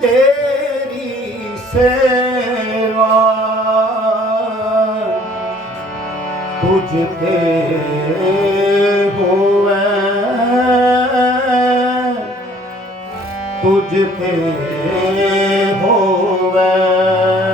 ਤੇਰੀ ਸੇਵਾ ਤੁਝ ਤੇ ਹੋਵੇ ਤੁਝ ਤੇ ਹੋਵੇ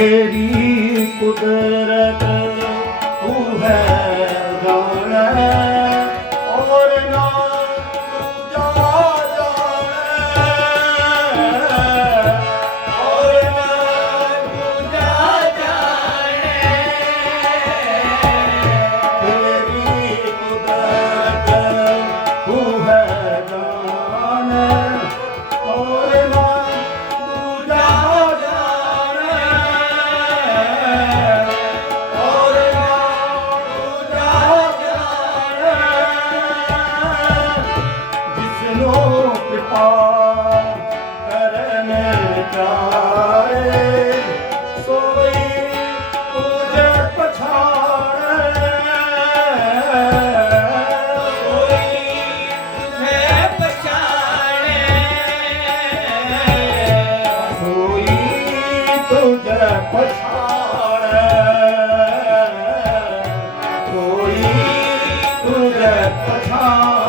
तेरी कुदरत वीर तुंग पठा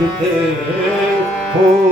ਤੁਝ